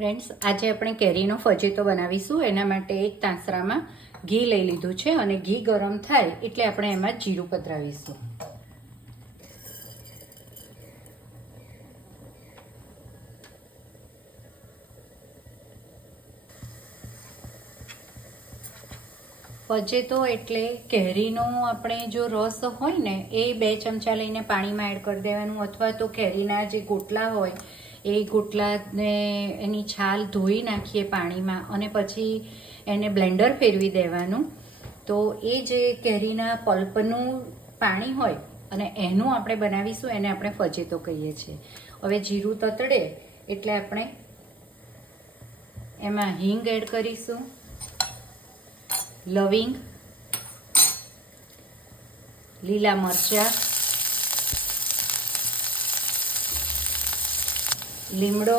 Friends, આજે આપણે કેરીનો ફજેતો બનાવીશું. એના માટે એક તાંસરામાં ઘી લઈ લીધું છે અને ઘી ગરમ થાય એટલે આપણે એમાં જીરું પધરાવીશું. ફજેતો એટલે કેરીનો આપણે જો રસ હોય ને એ 2 ચમચા લઈને પાણીમાં એડ કરી દેવાનું, અથવા તો કેરીના જે ગોટલા હોય એ ગોટલાને એની છાલ ધોઈ નાખીએ પાણીમાં અને પછી એને બ્લેન્ડર ફેરવી દેવાનું. તો એ જે કેરીના પલ્પનું પાણી હોય અને એનું આપણે બનાવીશું, એને આપણે ફજેતો કહીએ છીએ. હવે જીરું તતડે એટલે આપણે એમાં હિંગ એડ કરીશું, લવિંગ, લીલા મરચાં, લીમડો,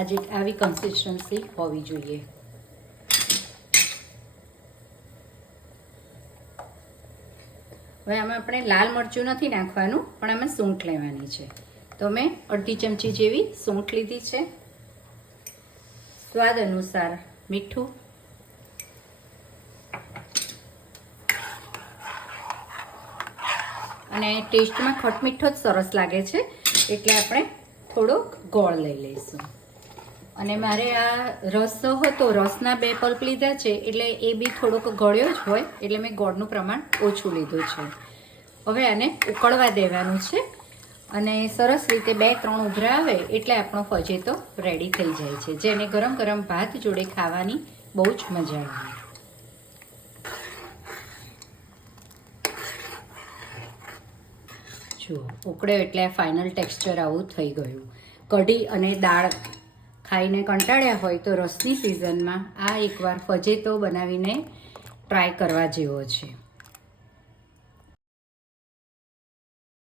આજે આવી કન્સિસ્ટન્સી હોવી જોઈએ. હવે આમાં આપણે લાલ મરચું નથી નાખવાનું, પણ આમાં સૂંઠ લેવાની છે. તો મેં અડધી ચમચી જેવી સૂંઠ લીધી છે. સ્વાદ અનુસાર મીઠું, અને ટેસ્ટમાં ખટમીઠો જ સરસ લાગે છે એટલે આપણે થોડોક ગોળ લઈ લઈશું. અને મારે આ રસ હતો, રસના 2 પલ્પ લીધા છે એટલે એ બી થોડોક ગળ્યો જ હોય એટલે મેં ગોળનું પ્રમાણ ઓછું લીધું છે. હવે આને ઉકળવા દેવાનું છે અને સરસ રીતે 2-3 ઉભરા આવે એટલે આપણો ફજેતો રેડી થઈ જાય છે, જેને ગરમ ગરમ ભાત જોડે ખાવાની બહુ જ મજા આવે. જુઓ, ઉકળ્યો એટલે આ ફાઇનલ ટેક્સચર આવું થઈ ગયું. કઢી અને દાળ ખાઈને કંટાળ્યા હોય તો રસની સિઝનમાં આ એકવાર ફજેતો બનાવીને ટ્રાય કરવા જેવો છે.